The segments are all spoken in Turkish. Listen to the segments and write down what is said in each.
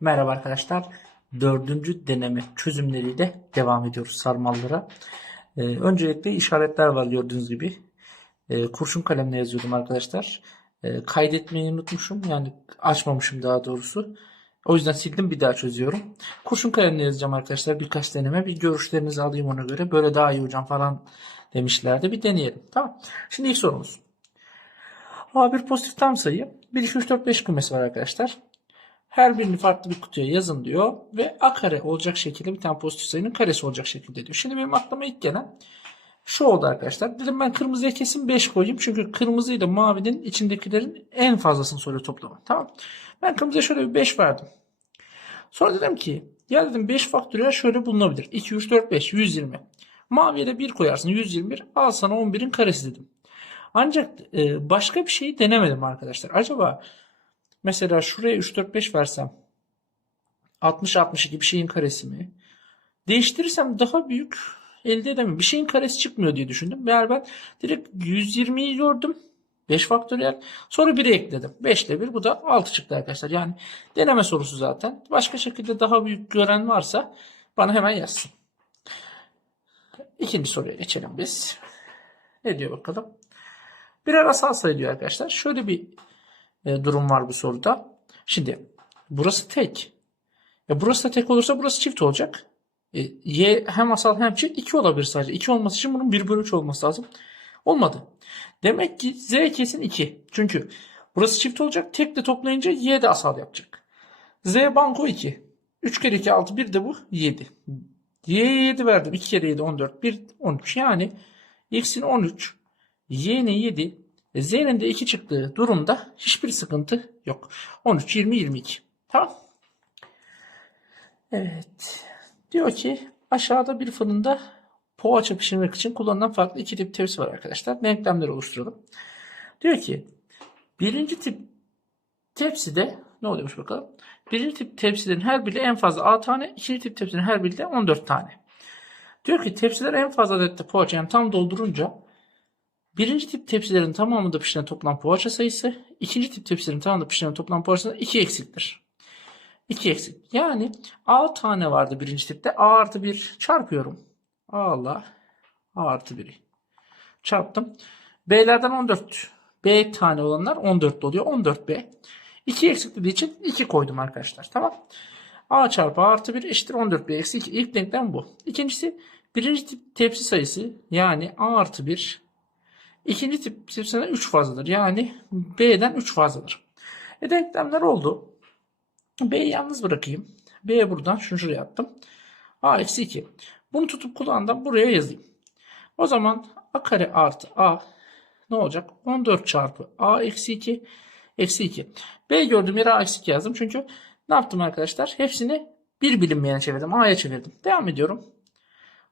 Merhaba arkadaşlar. Dördüncü deneme çözümleriyle devam ediyoruz sarmallara. Ee, öncelikle işaretler var gördüğünüz gibi. Ee, kurşun kalemle yazıyordum arkadaşlar. Ee, kaydetmeyi unutmuşum. Yani açmamışım daha doğrusu. O yüzden sildim bir daha çözüyorum. Kurşun kalemle yazacağım arkadaşlar birkaç deneme. Bir görüşlerinizi alayım ona göre. Böyle daha iyi hocam falan demişlerdi. Bir deneyelim. Tamam. Şimdi ilk sorumuz. A1 pozitif tam sayı. 1, 2, 3, 4, 5 kümesi var arkadaşlar. Her birini farklı bir kutuya yazın diyor. Ve a kare olacak şekilde bir tane pozitif sayının karesi olacak şekilde diyor. Şimdi benim aklıma ilk gelen şu oldu arkadaşlar. Dedim ben kırmızıya kesin 5 koyayım. Çünkü kırmızı ile mavinin içindekilerin en fazlasını soruyor toplamı. Tamam. Ben kırmızıya şöyle bir 5 verdim. Sonra dedim ki ya dedim 5 faktöriyel şöyle bulunabilir. 2, 3, 4, 5, 120. Maviye de 1 koyarsın 121. Al sana 11'in karesi dedim. Ancak e, başka bir şeyi denemedim arkadaşlar. Acaba mesela şuraya 3, 4, 5 versem 60, 62 bir şeyin karesi mi? Değiştirirsem daha büyük elde edemem. Bir şeyin karesi çıkmıyor diye düşündüm. Meğer ben direkt 120'yi gördüm. 5 faktöriyel. Sonra 1'i ekledim. 5 ile 1 bu da 6 çıktı arkadaşlar. Yani deneme sorusu zaten. Başka şekilde daha büyük gören varsa bana hemen yazsın. İkinci soruya geçelim biz. Ne diyor bakalım? Birer asal sayı diyor arkadaşlar. Şöyle bir e, durum var bu soruda. Şimdi burası tek. E, burası da tek olursa burası çift olacak. E, y hem asal hem çift 2 olabilir sadece. 2 olması için bunun 1 bölü 3 olması lazım. Olmadı. Demek ki z kesin 2. Çünkü burası çift olacak. Tek de toplayınca y de asal yapacak. z banko 2. 3 kere 2 6 1 de bu 7. y'ye 7 verdim. 2 kere 7 14 1 13 yani x'in 13 y'nin 7 e, z'nin de 2 çıktığı durumda hiçbir sıkıntı yok. 13 20 22. Tamam. Evet. Diyor ki aşağıda bir fırında poğaça pişirmek için kullanılan farklı iki tip tepsi var arkadaşlar. Denklemler oluşturalım. Diyor ki birinci tip tepside ne oluyormuş bakalım. Birinci tip tepsilerin her biri en fazla A tane, ikinci tip tepsilerin her biri de 14 tane. Diyor ki tepsiler en fazla adette poğaça yani tam doldurunca birinci tip tepsilerin tamamında pişiren toplam poğaça sayısı, ikinci tip tepsilerin tamamında pişiren toplam poğaça sayısı 2 eksiktir. 2 eksik. Yani A tane vardı birinci tipte. A artı 1 çarpıyorum. Allah. A artı 1'i. Çarptım. B'lerden 14. B tane olanlar 14 oluyor. 14B. 2 eksik dediği için 2 koydum arkadaşlar. Tamam. A çarpı A artı 1 eşittir 14B eksi 2. İlk denklem bu. İkincisi birinci tip tepsi sayısı yani A artı 1 ikinci tip tepsiden 3 fazladır. Yani B'den 3 fazladır. E denklemler oldu. B'yi yalnız bırakayım. B buradan şunu şuraya attım. A eksi 2. Bunu tutup kulağından buraya yazayım. O zaman A kare artı A ne olacak? 14 çarpı A eksi 2 eksi 2. B gördüğüm yere A eksi 2 yazdım. Çünkü ne yaptım arkadaşlar? Hepsini bir bilinmeyene çevirdim. A'ya çevirdim. Devam ediyorum.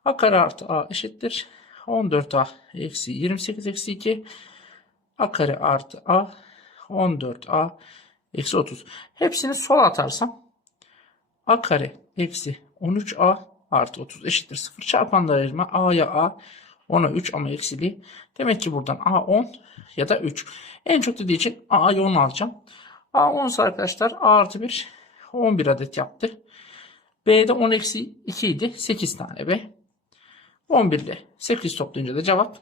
A kare artı A eşittir. 14A eksi 28 eksi 2. A kare artı A 14A eksi 30. Hepsini sola atarsam a kare eksi 13a artı 30 eşittir 0. Çarpanlar ayırma a'ya a 10'a 3 ama eksili. Demek ki buradan a 10 ya da 3. En çok dediği için a'yı 10 alacağım. a 10 ise arkadaşlar a artı 1 11 adet yaptı. B'de 10 eksi 2 idi. 8 tane B. 11 ile 8 toplayınca da cevap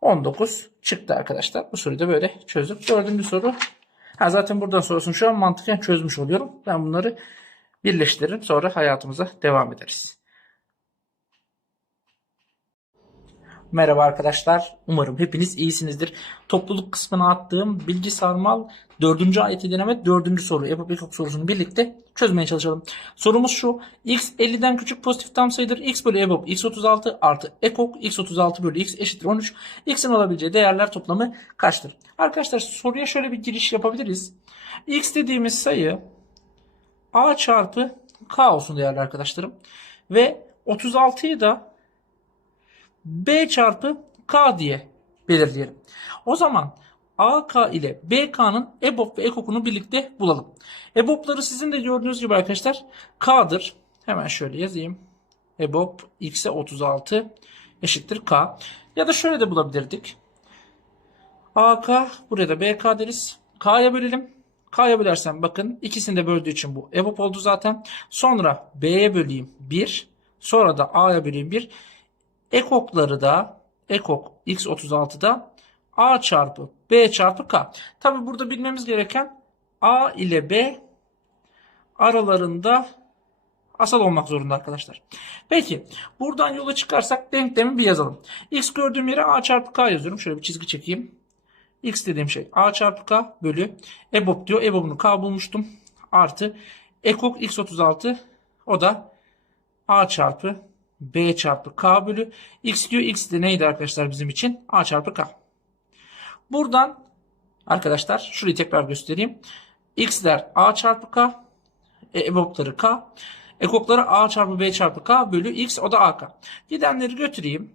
19 çıktı arkadaşlar. Bu soruyu da böyle çözdük. Dördüncü soru Ha, zaten buradan sonrasını şu an mantıken çözmüş oluyorum. Ben bunları birleştiririm. Sonra hayatımıza devam ederiz. Merhaba arkadaşlar. Umarım hepiniz iyisinizdir. Topluluk kısmına attığım bilgi sarmal 4. ayeti deneme 4. soru. EBOB ilkok sorusunu birlikte çözmeye çalışalım. Sorumuz şu. X 50'den küçük pozitif tam sayıdır. X bölü EBOB x36 artı ekok x36 bölü x eşittir 13. X'in olabileceği değerler toplamı kaçtır? Arkadaşlar soruya şöyle bir giriş yapabiliriz. X dediğimiz sayı A çarpı K olsun değerli arkadaşlarım. Ve 36'yı da B çarpı K diye belirleyelim. O zaman AK ile BK'nın EBOB ve EKOK'unu birlikte bulalım. EBOB'ları sizin de gördüğünüz gibi arkadaşlar K'dır. Hemen şöyle yazayım. EBOB X'e 36 eşittir K. Ya da şöyle de bulabilirdik. AK buraya da BK deriz. K'ya bölelim. K'ya bölersem bakın ikisini de böldüğü için bu EBOB oldu zaten. Sonra B'ye böleyim 1. Sonra da A'ya böleyim 1. Ekokları da ekok x36'da A çarpı B çarpı K. Tabi burada bilmemiz gereken A ile B aralarında asal olmak zorunda arkadaşlar. Peki buradan yola çıkarsak denklemi bir yazalım. X gördüğüm yere A çarpı K yazıyorum. Şöyle bir çizgi çekeyim. X dediğim şey A çarpı K bölü EBOB diyor. EBOB'unu K bulmuştum. Artı ekok X36 o da A çarpı B çarpı K bölü X diyor. X de neydi arkadaşlar bizim için? A çarpı K. Buradan arkadaşlar şurayı tekrar göstereyim. X'ler A çarpı K. E, K. Ekokları A çarpı B çarpı K bölü X o da AK. Gidenleri götüreyim.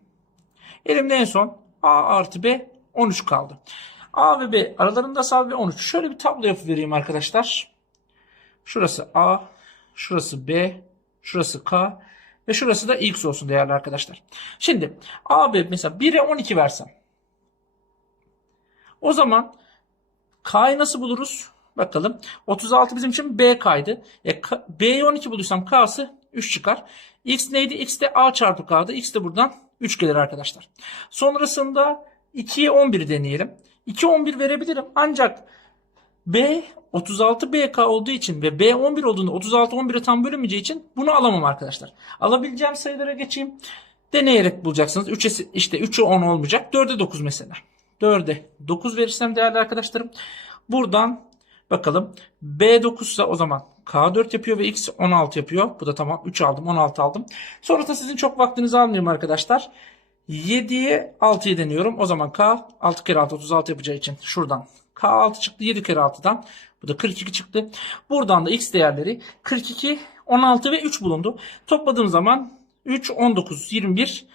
Elimde en son A artı B 13 kaldı. A ve B aralarında sal ve 13. Şöyle bir tablo yapıvereyim arkadaşlar. Şurası A, şurası B, şurası K ve şurası da X olsun değerli arkadaşlar. Şimdi A, B mesela 1'e 12 versem. O zaman K'yı nasıl buluruz? Bakalım. 36 bizim için B kaydı. E, B'yi 12 bulursam K'sı 3 çıkar. X neydi? X de A çarpı K'dı. X de buradan 3 gelir arkadaşlar. Sonrasında 2'ye 11 deneyelim. 2 11 verebilirim. Ancak B 36 BK olduğu için ve B 11 olduğunda 36 11'e tam bölünmeyeceği için bunu alamam arkadaşlar. Alabileceğim sayılara geçeyim. Deneyerek bulacaksınız. 3'e işte 3'e 10 olmayacak. 4'e 9 mesela. 4'e 9 verirsem değerli arkadaşlarım buradan bakalım B 9 ise o zaman K 4 yapıyor ve X 16 yapıyor. Bu da tamam 3 aldım 16 aldım. Sonra da sizin çok vaktinizi almayayım arkadaşlar. 7'ye 6'yı deniyorum. O zaman K 6 kere 6 36 yapacağı için şuradan K 6 çıktı 7 kere 6'dan. Bu da 42 çıktı. Buradan da X değerleri 42, 16 ve 3 bulundu. Topladığım zaman 3, 19, 21,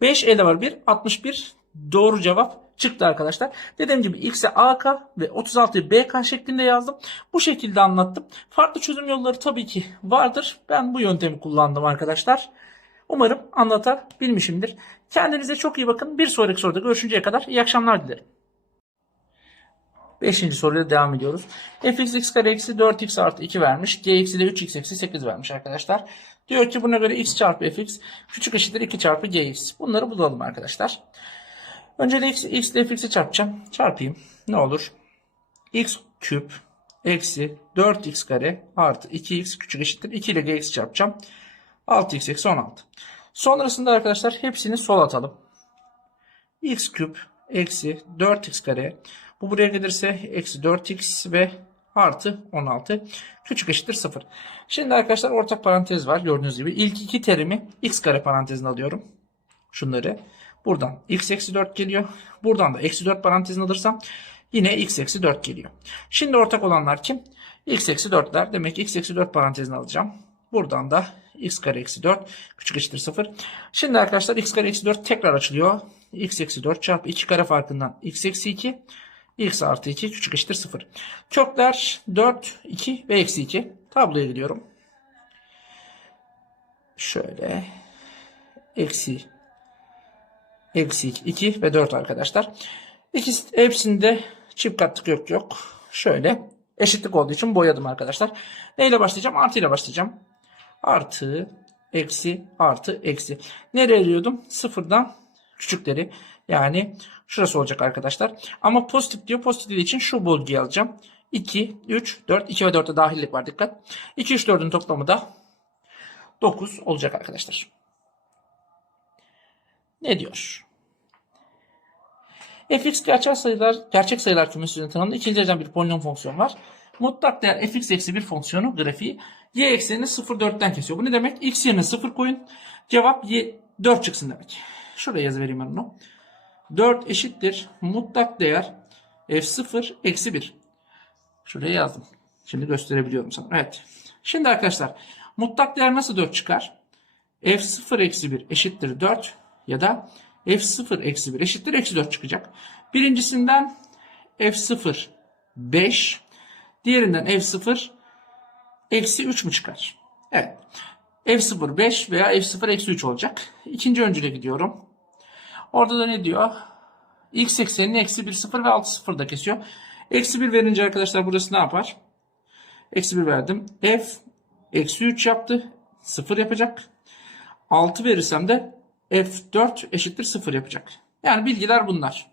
5 elde var 1, 61 doğru cevap çıktı arkadaşlar. Dediğim gibi X'e AK ve 36'yı BK şeklinde yazdım. Bu şekilde anlattım. Farklı çözüm yolları tabii ki vardır. Ben bu yöntemi kullandım arkadaşlar. Umarım anlatabilmişimdir. Kendinize çok iyi bakın. Bir sonraki soruda görüşünceye kadar iyi akşamlar dilerim. Beşinci soruyla devam ediyoruz. fx x kare eksi 4x artı 2 vermiş. gx'i de 3x eksi 8 vermiş arkadaşlar. Diyor ki buna göre x çarpı fx küçük eşittir 2 çarpı gx. Bunları bulalım arkadaşlar. Önce x, x ile fx'i çarpacağım. Çarpayım. Ne olur? x küp eksi 4x kare artı 2x küçük eşittir. 2 ile gx çarpacağım. 6x eksi 16. Sonrasında arkadaşlar hepsini sol atalım. x küp eksi 4x kare. Bu buraya gelirse eksi 4x ve artı 16 küçük eşittir 0. Şimdi arkadaşlar ortak parantez var gördüğünüz gibi. İlk iki terimi x kare parantezine alıyorum. Şunları. Buradan x eksi 4 geliyor. Buradan da eksi 4 parantezine alırsam yine x eksi 4 geliyor. Şimdi ortak olanlar kim? x eksi 4'ler. Demek ki x eksi 4 parantezine alacağım. Buradan da x kare eksi 4 küçük eşittir 0. Şimdi arkadaşlar x kare eksi 4 tekrar açılıyor. x eksi 4 çarpı 2 kare farkından x eksi 2 x artı 2 küçük eşittir 0. Kökler 4, 2 ve eksi 2. Tabloya gidiyorum. Şöyle. Eksi eksi 2 ve 4 arkadaşlar. İkisi, hepsinde çift katlı kök yok. Şöyle eşitlik olduğu için boyadım arkadaşlar. Neyle başlayacağım? Artı ile başlayacağım. Artı, eksi, artı, eksi. Nereye alıyordum? Sıfırdan küçükleri. Yani şurası olacak arkadaşlar. Ama pozitif diyor. Pozitif için şu bölgeyi alacağım. 2, 3, 4. 2 ve 4'te dahillik var dikkat. 2, 3, 4'ün toplamı da 9 olacak arkadaşlar. Ne diyor? fx gerçek sayılar, gerçek sayılar kümesi üzerinde tanımlı ikinci dereceden bir polinom fonksiyon var. Mutlak değer fx eksi bir fonksiyonu grafiği y eksenini 0,4'ten kesiyor. Bu ne demek? x yerine 0 koyun. Cevap y 4 çıksın demek. Şuraya yazı vereyim ben onu. 4 eşittir mutlak değer f0 eksi 1. Şuraya yazdım. Şimdi gösterebiliyorum sana. Evet. Şimdi arkadaşlar mutlak değer nasıl 4 çıkar? f0 eksi 1 eşittir 4 ya da f0 eksi 1 eşittir eksi 4 çıkacak. Birincisinden f0 5 diğerinden f0 eksi 3 mü çıkar? Evet. f0 5 veya f0 eksi 3 olacak. İkinci öncüle gidiyorum. Orada da ne diyor? x eksenini eksi 1 0 ve 6 0 da kesiyor. Eksi 1 verince arkadaşlar burası ne yapar? Eksi 1 verdim. F eksi 3 yaptı. 0 yapacak. 6 verirsem de F4 eşittir 0 yapacak. Yani bilgiler bunlar.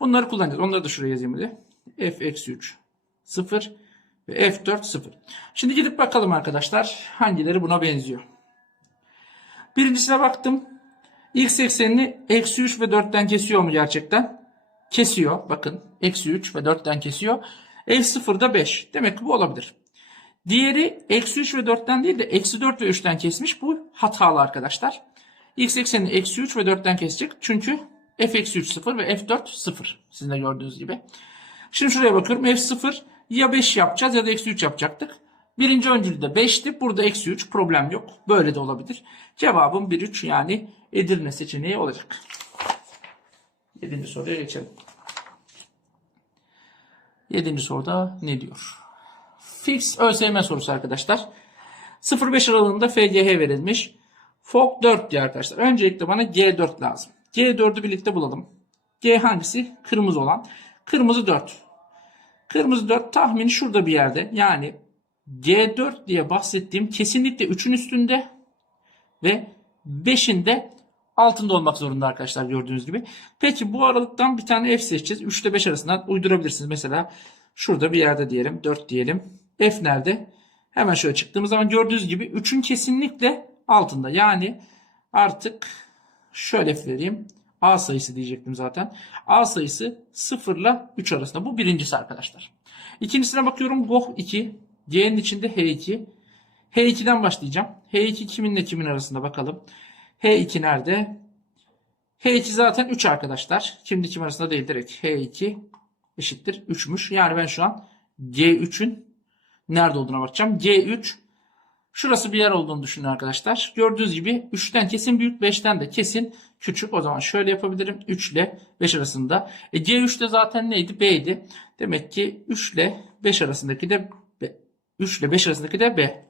Bunları kullanacağız. Onları da şuraya yazayım hadi. F eksi 3 0 ve F4 0. Şimdi gidip bakalım arkadaşlar hangileri buna benziyor. Birincisine baktım. X eksenini eksi 3 ve 4'ten kesiyor mu gerçekten? Kesiyor. Bakın eksi 3 ve 4'ten kesiyor. F0 da 5. Demek ki bu olabilir. Diğeri eksi 3 ve 4'ten değil de eksi 4 ve 3'ten kesmiş. Bu hatalı arkadaşlar. X eksenini eksi 3 ve 4'ten kesecek. Çünkü f eksi 3 0 ve f4 0. Sizin de gördüğünüz gibi. Şimdi şuraya bakıyorum. f0 ya 5 yapacağız ya da eksi 3 yapacaktık. Birinci öncülü de 5'ti. Burada eksi 3 problem yok. Böyle de olabilir. Cevabım 1 3 yani Edirne seçeneği olacak. Yedinci soruya geçelim. Yedinci soruda ne diyor? Fix ÖSYM sorusu arkadaşlar. 0-5 aralığında FGH verilmiş. FOG 4 diyor arkadaşlar. Öncelikle bana G4 lazım. G4'ü birlikte bulalım. G hangisi? Kırmızı olan. Kırmızı 4. Kırmızı 4 tahmini şurada bir yerde. Yani G4 diye bahsettiğim kesinlikle 3'ün üstünde ve 5'in de altında olmak zorunda arkadaşlar gördüğünüz gibi. Peki bu aralıktan bir tane F seçeceğiz. 3 ile 5 arasından uydurabilirsiniz. Mesela şurada bir yerde diyelim. 4 diyelim. F nerede? Hemen şöyle çıktığımız zaman gördüğünüz gibi 3'ün kesinlikle altında. Yani artık şöyle vereyim. A sayısı diyecektim zaten. A sayısı 0 ile 3 arasında. Bu birincisi arkadaşlar. İkincisine bakıyorum. GOH 2. G'nin içinde H2. H2'den başlayacağım. H2 kiminle kimin arasında bakalım. H2 nerede? H2 zaten 3 arkadaşlar. Kimdi kim arasında değil direkt. H2 eşittir 3'müş. Yani ben şu an G3'ün nerede olduğuna bakacağım. G3 şurası bir yer olduğunu düşünün arkadaşlar. Gördüğünüz gibi 3'ten kesin büyük 5'ten de kesin küçük. O zaman şöyle yapabilirim. 3 ile 5 arasında. E, G3'te zaten neydi? B'ydi. Demek ki 3 ile 5 arasındaki de. 3 ile 5 arasındaki de B.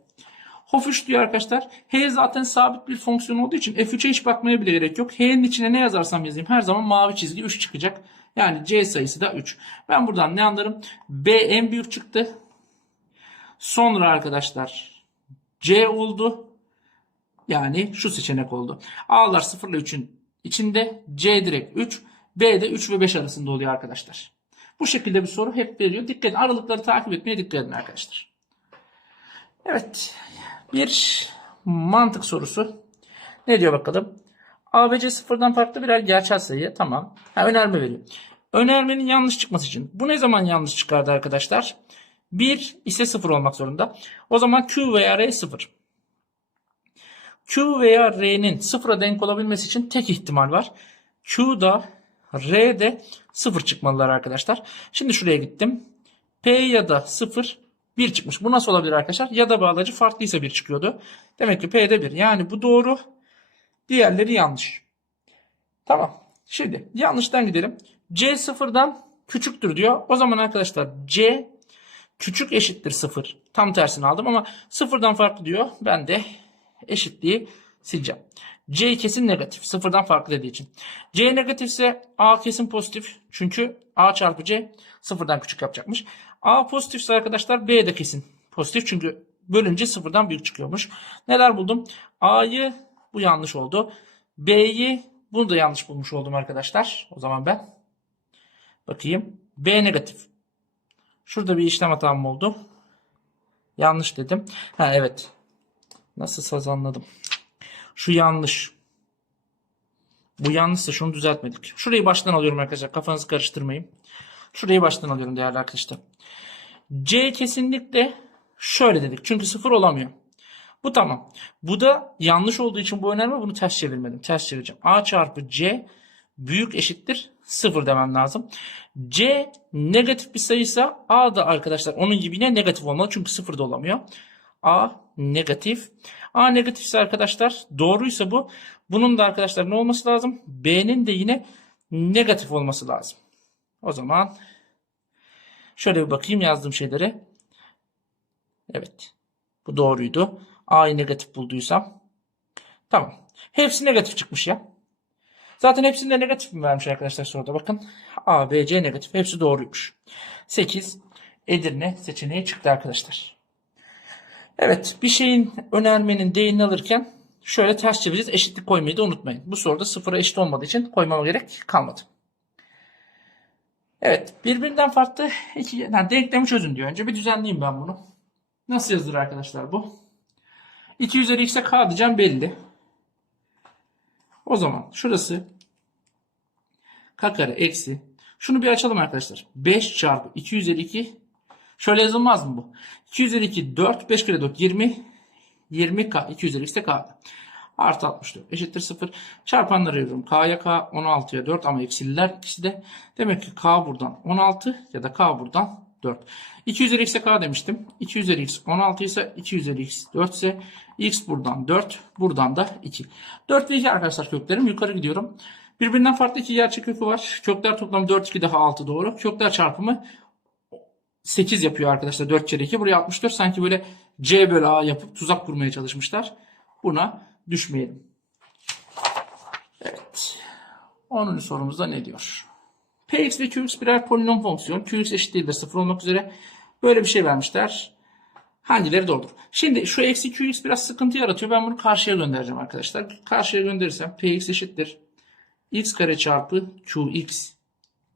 Hof 3 diyor arkadaşlar. H zaten sabit bir fonksiyon olduğu için F3'e hiç bakmaya bile gerek yok. H'nin içine ne yazarsam yazayım her zaman mavi çizgi 3 çıkacak. Yani C sayısı da 3. Ben buradan ne anlarım? B en büyük çıktı. Sonra arkadaşlar C oldu. Yani şu seçenek oldu. A'lar 0 ile 3'ün içinde. C direkt 3. B de 3 ve 5 arasında oluyor arkadaşlar. Bu şekilde bir soru hep veriyor. Dikkat edin. Aralıkları takip etmeye dikkat edin arkadaşlar. Evet. Bir mantık sorusu. Ne diyor bakalım? ABC sıfırdan farklı birer gerçel sayı. Tamam. Ha, önerme veriyor. Önermenin yanlış çıkması için. Bu ne zaman yanlış çıkardı arkadaşlar? 1 ise 0 olmak zorunda. O zaman Q veya R 0. Q veya R'nin sıfıra denk olabilmesi için tek ihtimal var. Q'da R'de 0 çıkmalılar arkadaşlar. Şimdi şuraya gittim. P ya da 0 1 çıkmış. Bu nasıl olabilir arkadaşlar? Ya da bağlacı farklıysa 1 çıkıyordu. Demek ki P'de 1. Yani bu doğru. Diğerleri yanlış. Tamam. Şimdi yanlıştan gidelim. C sıfırdan küçüktür diyor. O zaman arkadaşlar C küçük eşittir 0. Tam tersini aldım ama sıfırdan farklı diyor. Ben de eşitliği sileceğim. C kesin negatif. Sıfırdan farklı dediği için. C negatifse A kesin pozitif. Çünkü A çarpı C sıfırdan küçük yapacakmış. A pozitifse arkadaşlar B de kesin pozitif. Çünkü bölünce sıfırdan büyük çıkıyormuş. Neler buldum? A'yı bu yanlış oldu. B'yi bunu da yanlış bulmuş oldum arkadaşlar. O zaman ben bakayım. B negatif. Şurada bir işlem hatam oldu. Yanlış dedim. Ha evet. Nasıl saz anladım. Şu yanlış. Bu yanlışsa şunu düzeltmedik. Şurayı baştan alıyorum arkadaşlar. Kafanızı karıştırmayın. Şurayı baştan alıyorum değerli arkadaşlar. C kesinlikle şöyle dedik. Çünkü sıfır olamıyor. Bu tamam. Bu da yanlış olduğu için bu önemli. Bunu ters çevirmedim. Ters çevireceğim. A çarpı C büyük eşittir 0 demem lazım. C negatif bir sayıysa A da arkadaşlar onun gibi yine negatif olmalı. Çünkü 0 da olamıyor. A negatif. A negatifse arkadaşlar doğruysa bu. Bunun da arkadaşlar ne olması lazım? B'nin de yine negatif olması lazım. O zaman şöyle bir bakayım yazdığım şeylere. Evet. Bu doğruydu. A'yı negatif bulduysam. Tamam. Hepsi negatif çıkmış ya. Zaten hepsinde negatif mi vermiş arkadaşlar soruda bakın. A, B, C negatif. Hepsi doğruymuş. 8 Edirne seçeneği çıktı arkadaşlar. Evet bir şeyin önermenin değerini alırken şöyle ters çevireceğiz. Eşitlik koymayı da unutmayın. Bu soruda sıfıra eşit olmadığı için koymama gerek kalmadı. Evet birbirinden farklı iki yani denklemi çözün diyor. Önce bir düzenleyeyim ben bunu. Nasıl yazılır arkadaşlar bu? 2 üzeri x'e k diyeceğim belli. O zaman şurası k kare eksi. Şunu bir açalım arkadaşlar. 5 çarpı 2 üzeri 2. Şöyle yazılmaz mı bu? 2 üzeri 2 4. 5 kere 4 20. 20 k. 2 üzeri x de k. Artı 64 eşittir 0. Çarpanları ayırıyorum. K'ya k 16'ya 4 ama eksililer ikisi de. Demek ki k buradan 16 ya da k buradan 4. 2 üzeri x'e k demiştim. 2 üzeri x 16 ise 2 üzeri x 4 ise x buradan 4 buradan da 2. 4 ve 2 arkadaşlar köklerim. Yukarı gidiyorum. Birbirinden farklı iki gerçek kökü var. Kökler toplamı 4 2 daha 6 doğru. Kökler çarpımı 8 yapıyor arkadaşlar 4 kere 2. Buraya 64 sanki böyle C bölü A yapıp tuzak kurmaya çalışmışlar. Buna düşmeyelim. Evet. 10. sorumuzda ne diyor? Px ve Qx birer polinom fonksiyon. Qx eşit değildir 0 olmak üzere. Böyle bir şey vermişler. Hangileri doğrudur? Şimdi şu eksi Qx biraz sıkıntı yaratıyor. Ben bunu karşıya göndereceğim arkadaşlar. Karşıya gönderirsem Px eşittir. x kare çarpı Qx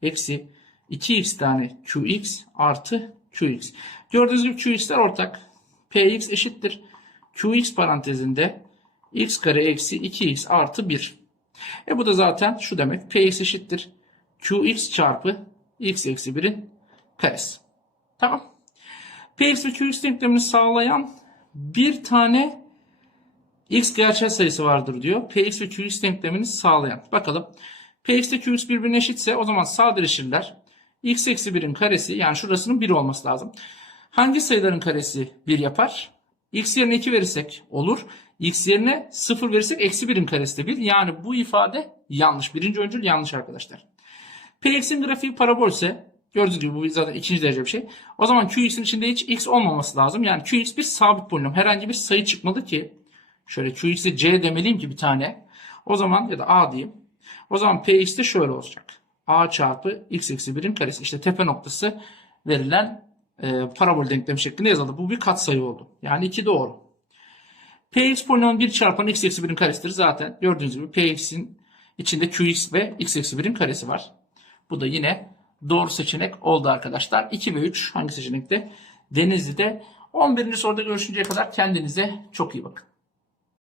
eksi 2x tane Qx artı Qx. Gördüğünüz gibi Qx'ler ortak. Px eşittir. Qx parantezinde x kare eksi 2x artı 1. E bu da zaten şu demek. Px eşittir. Qx çarpı x eksi 1'in karesi. Tamam. Px ve Qx denklemini sağlayan bir tane x gerçel sayısı vardır diyor. Px ve Qx denklemini sağlayan. Bakalım. Px ile Qx birbirine eşitse o zaman sadeleşirler. x eksi 1'in karesi yani şurasının 1 olması lazım. Hangi sayıların karesi 1 yapar? x yerine 2 verirsek olur. X yerine 0 verirsek eksi 1'in karesi de 1. Yani bu ifade yanlış. Birinci öncül yanlış arkadaşlar. Px'in grafiği parabolse gördüğünüz gibi bu zaten ikinci derece bir şey. O zaman Qx'in içinde hiç x olmaması lazım. Yani Qx bir sabit polinom. Herhangi bir sayı çıkmadı ki. Şöyle Qx'e c demeliyim ki bir tane. O zaman ya da a diyeyim. O zaman Px de şöyle olacak. a çarpı x eksi 1'in karesi. İşte tepe noktası verilen e, parabol denklemi şeklinde yazıldı. Bu bir katsayı oldu. Yani 2 doğru. Px polinomun 1 çarpan x eksi 1'in karesidir. Zaten gördüğünüz gibi Px'in içinde Qx ve x eksi 1'in karesi var. Bu da yine doğru seçenek oldu arkadaşlar. 2 ve 3 hangi seçenekte? Denizli'de 11. soruda görüşünceye kadar kendinize çok iyi bakın.